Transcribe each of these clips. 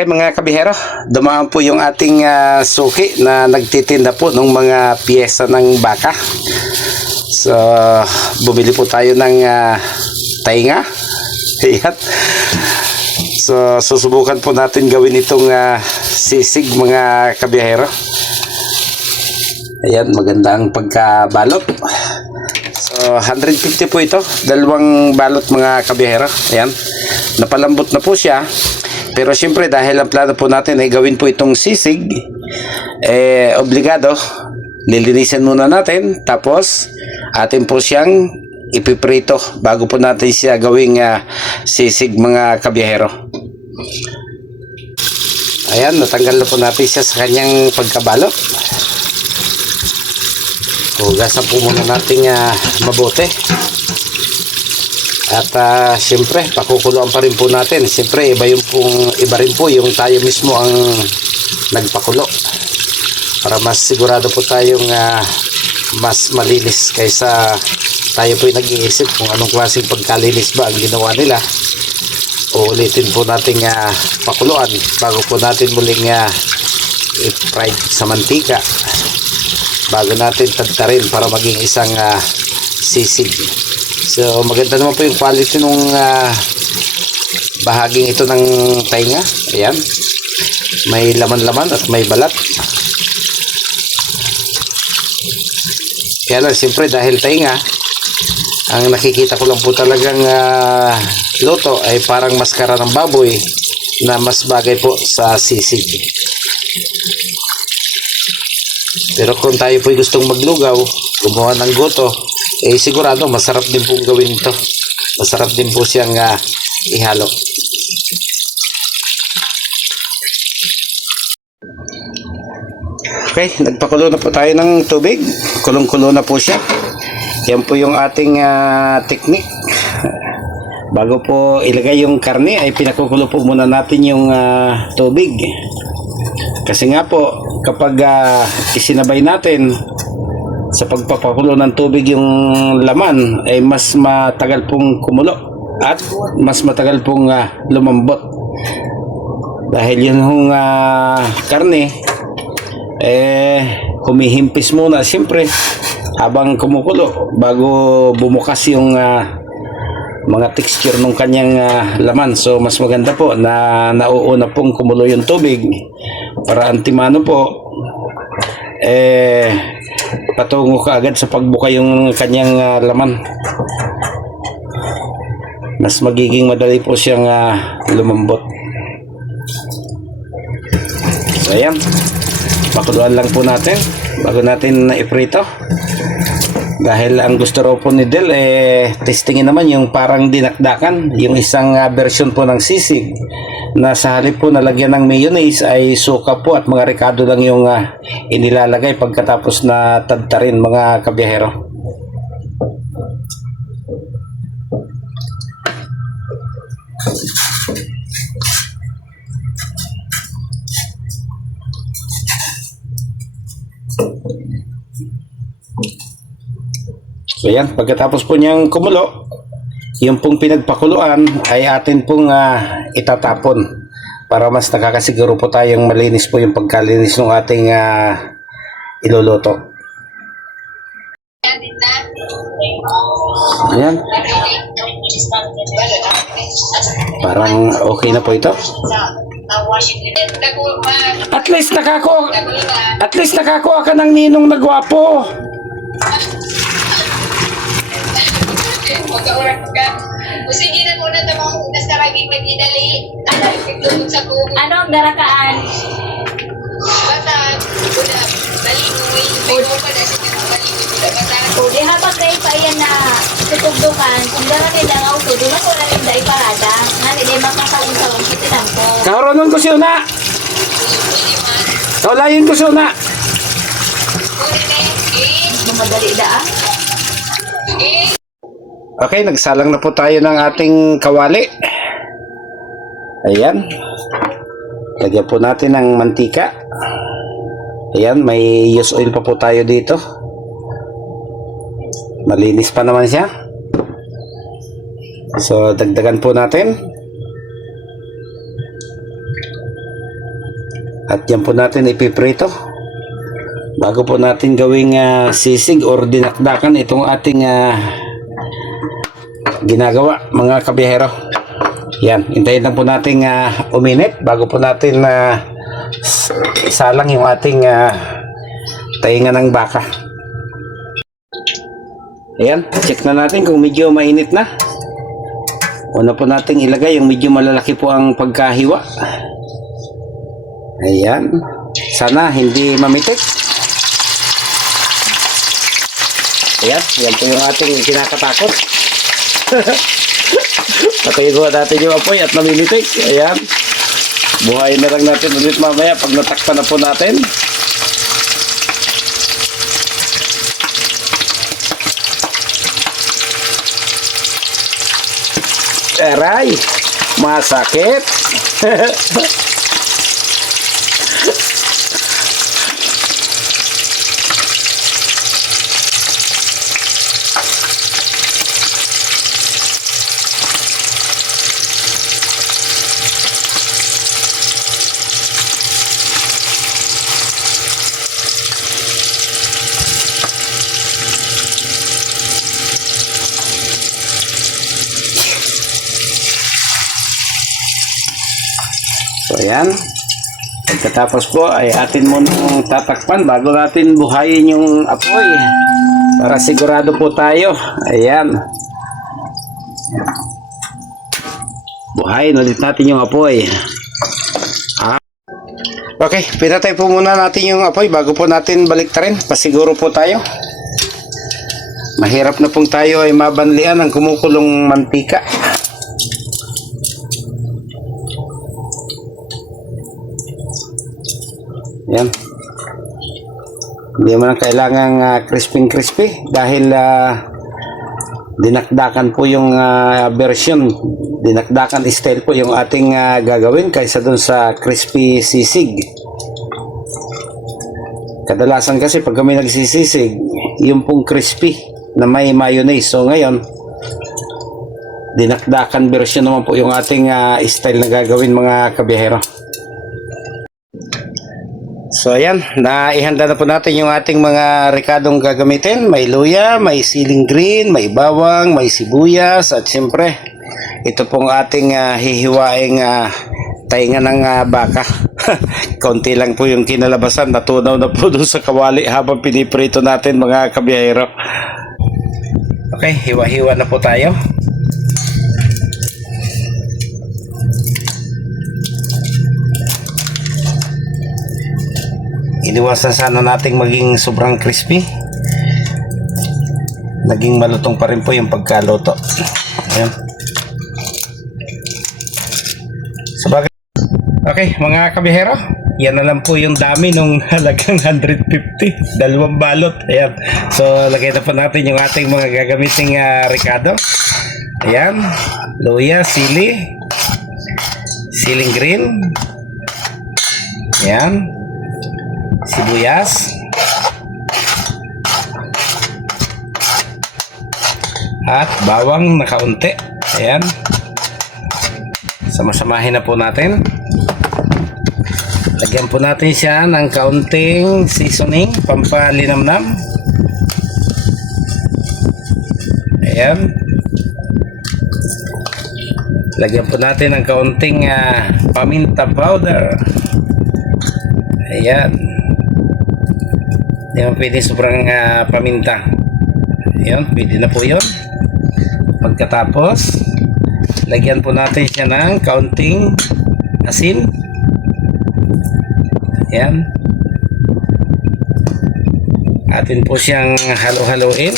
Okay mga kabihero, dumaan po yung ating suki na nagtitinda po ng mga piyesa ng baka. So, bumili po tayo ng tainga. Ayan. So, susubukan po natin gawin itong sisig mga kabihero. Ayan, maganda ang pagkabalot. So, 150 po ito. Dalawang balot mga kabihero. Ayan. Napalambot na po siya. Pero siyempre dahil ang plano po natin ay gawin po itong sisig, obligado, lilinisin muna natin. Tapos, atin po siyang ipiprito bago po natin siya gawing sisig mga kabiyahero. Ayan, natanggal na po natin siya sa kanyang pagkabalot. Hugasan po muna natin mabuti. At siyempre, pakukuluan pa rin po natin. Siyempre, iba rin po yung tayo mismo ang nagpakulo. Para mas sigurado po tayong mas malinis kaysa tayo po yung nag-iisip kung anong klaseng pagkalinis ba ang ginawa nila. Uulitin po natin pakuluan bago po natin muling i-fried sa mantika. Bago natin tadtarin para maging isang sisig. So maganda naman po yung quality nung bahaging ito ng tainga. Ayan. May laman-laman at may balat. Kaya lang siyempre dahil tainga, ang nakikita ko lang po talagang luto ay parang maskara ng baboy na mas bagay po sa sisig. Pero kung tayo po gustong maglugaw, gumawa ng goto, sigurado masarap din pong gawin ito. Masarap din po siyang ihalo. Okay, nagpakulo na po tayo ng tubig. Kulong-kulo na po siya. Yan po yung ating technique. Bago po ilagay yung karne ay pinakukulo po muna natin yung tubig. Kasi nga po kapag isinabay natin sa pagpapakulo ng tubig yung laman ay mas matagal pong kumulo at mas matagal pong lumambot. Dahil yun hong karne humihimpis muna siyempre habang kumukulo bago bumukas yung mga texture ng kanyang laman. So mas maganda po na nauuna pong kumulo yung tubig para antimano po patungo ka agad sa pagbuka yung kanyang laman. Mas magiging madali po siyang lumambot. So ayan, pakuluan lang po natin bago natin iprito. Dahil ang gusto raw po ni Del testingin naman yung parang dinakdakan, yung isang version po ng sisig na sa halip po nalagyan ng mayonnaise ay suka po at mga rekado lang yung inilalagay pagkatapos na tadtarin mga kabiyahero. So yan, pagkatapos po niyang kumulo, yung pong pinagpakuluan ay atin pong itatapon para mas nakakasiguro po tayong malinis po yung pagkalinis ng ating iluluto. Ayan. Parang okay na po ito. At least nakakuha ka ng ninong na gwapo. Mag-oras ka. Sige na muna ito mga unas karaging nag-inali. Nagtulog sa kubo. Ano ang darakaan? Batag. Budak. Balingoy. May mo pa na siya ng balingoy. Budak batag. O, di habang kayo pa yan na tutugdukan. Kung dara nila ang auto, di na ko na rin dahil parada. Nga, di makakawang-sawang kitilang ko. Karonon ko siya na. Kaulayin ko siya na. Madali daan. Okay, nagsalang na po tayo ng ating kawali. Ayan. Lagyan po natin ng mantika. Ayan, may use oil pa po tayo dito. Malinis pa naman siya. So, dagdagan po natin. At yan po natin ipiprito. Bago po natin gawing sisig or dinakdakan itong ating ginagawa mga kabiyahero. Yan, hintayin lang po natin uminit bago po natin isalang yung ating tainga ng baka. Ayan, check na natin kung medyo mainit na. Una po natin ilagay yung medyo malalaki po ang pagkahiwa. Ayan, sana hindi mamitik. Ayan, yan po yung ating kinakatakot. Patayin ko natin yung apoy at namimitik. Ayan. Buhayin na lang natin ulit mamaya pag natakpan na po natin. Aray! Masakit! So ayan, pagkatapos po ay atin munang tatakpan bago natin buhayin yung apoy para sigurado po tayo. Ayan, buhayin ulit natin yung apoy. Okay, pinatay po muna natin yung apoy bago po natin baliktarin, pasiguro po tayo. Mahirap na pong tayo ay mabanlian ng kumukulong mantika. Yan. Hindi mo na kailangan crispy dahil dinakdakan po yung version, dinakdakan style po yung ating gagawin kaysa dun sa crispy sisig. Kadalasan kasi pag kami nagsisisig, yung pong crispy na may mayonnaise. So ngayon, dinakdakan version naman po yung ating style na gagawin mga kabiyahero. So ayan, naihanda na po natin yung ating mga rekadong gagamitin. May luya, may siling green, may bawang, may sibuyas, at siyempre ito pong ating hihiwaing tainga ng baka. Konti lang po yung kinalabasan, natunaw na po doon sa kawali habang piniprito natin mga kabiyahero. Okay, hiwa-hiwa na po tayo. Iniwasan sana nating maging sobrang crispy. Naging malutong pa rin po yung pagkaluto. Ayan. Sabagay. Okay, mga kabihero, yan na lang po yung dami nung halagang 150. Dalawang balot. Ayan. So, lagay na po natin yung ating mga gagamiting ricado. Ayan. Luya, sili, siling green. Ayan. Sibuyas at bawang na kaunti. Ayan, sama-samahin na po natin. Lagyan po natin siya ng kaunting seasoning, pampalinamnam. Ayan, lagyan po natin ng kaunting paminta powder. Ayan. Hindi mo pwede sobrang paminta. Ayan, pwede na po yun. Pagkatapos, lagyan po natin siya ng kaunting asin. Ayan. Atin po siyang halo-haloin.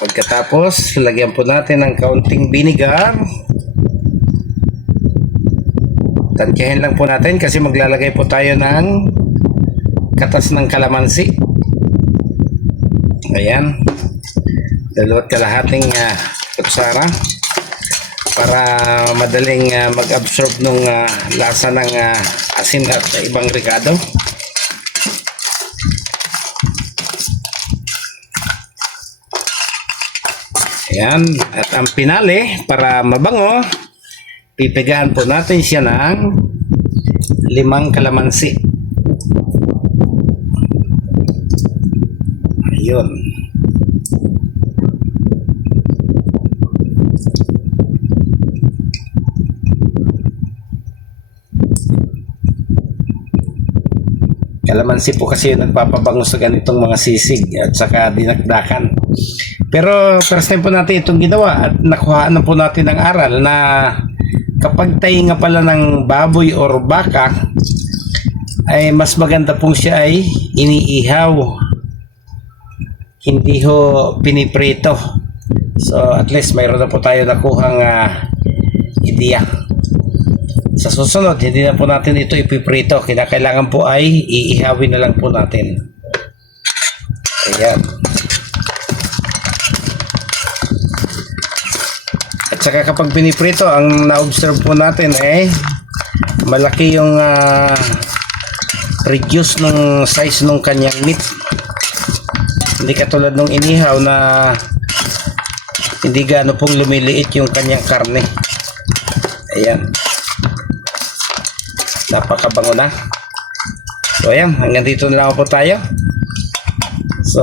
Pagkatapos, lagyan po natin ng kaunting vinegar. Tansyahin lang po natin kasi maglalagay po tayo ng katas ng kalamansi. Ayan. 2 kalahating kutsara para madaling mag-absorb ng lasa ng asin at ibang ricado. Ayan. At ang pinali, para mabango, pipigaan po natin siya ng 5 kalamansi. Ayun. Kalamansi po kasi yung nagpapabango sa ganitong mga sisig at saka dinakdakan. Pero first time po natin itong ginawa at nakuhaan na po natin ng aral na kapag tainga pala ng baboy or baka ay mas maganda pong siya ay iniihaw, hindi ho piniprito. So at least mayroon na po tayo nakuhang ideya. Sa susunod, hindi na po natin ito ipiprito. Kinakailangan po ay iihawin na lang po natin. Ayan. At saka kapag piniprito, ang na-observe po natin ay malaki yung reduce ng size ng kanyang meat. Hindi katulad ng inihaw na hindi gaano pong lumiliit yung kanyang karne. Ayan. Napakabango na. So ayan, hanggang dito na lang po tayo. So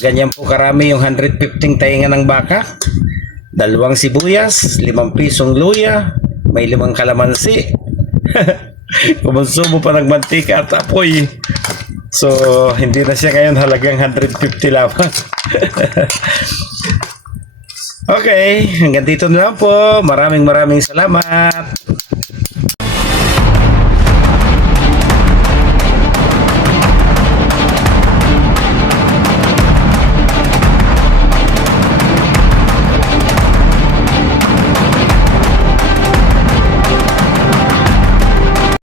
ganyan po karami yung 115 tainga ng baka, 2 sibuyas, 5 pisong luya, may 5 kalamansi. Kumonsumo pa ng mantika at apoy. So hindi na siya ngayon halagang 150 lamang. Okay, hanggang dito na lang po. Maraming salamat.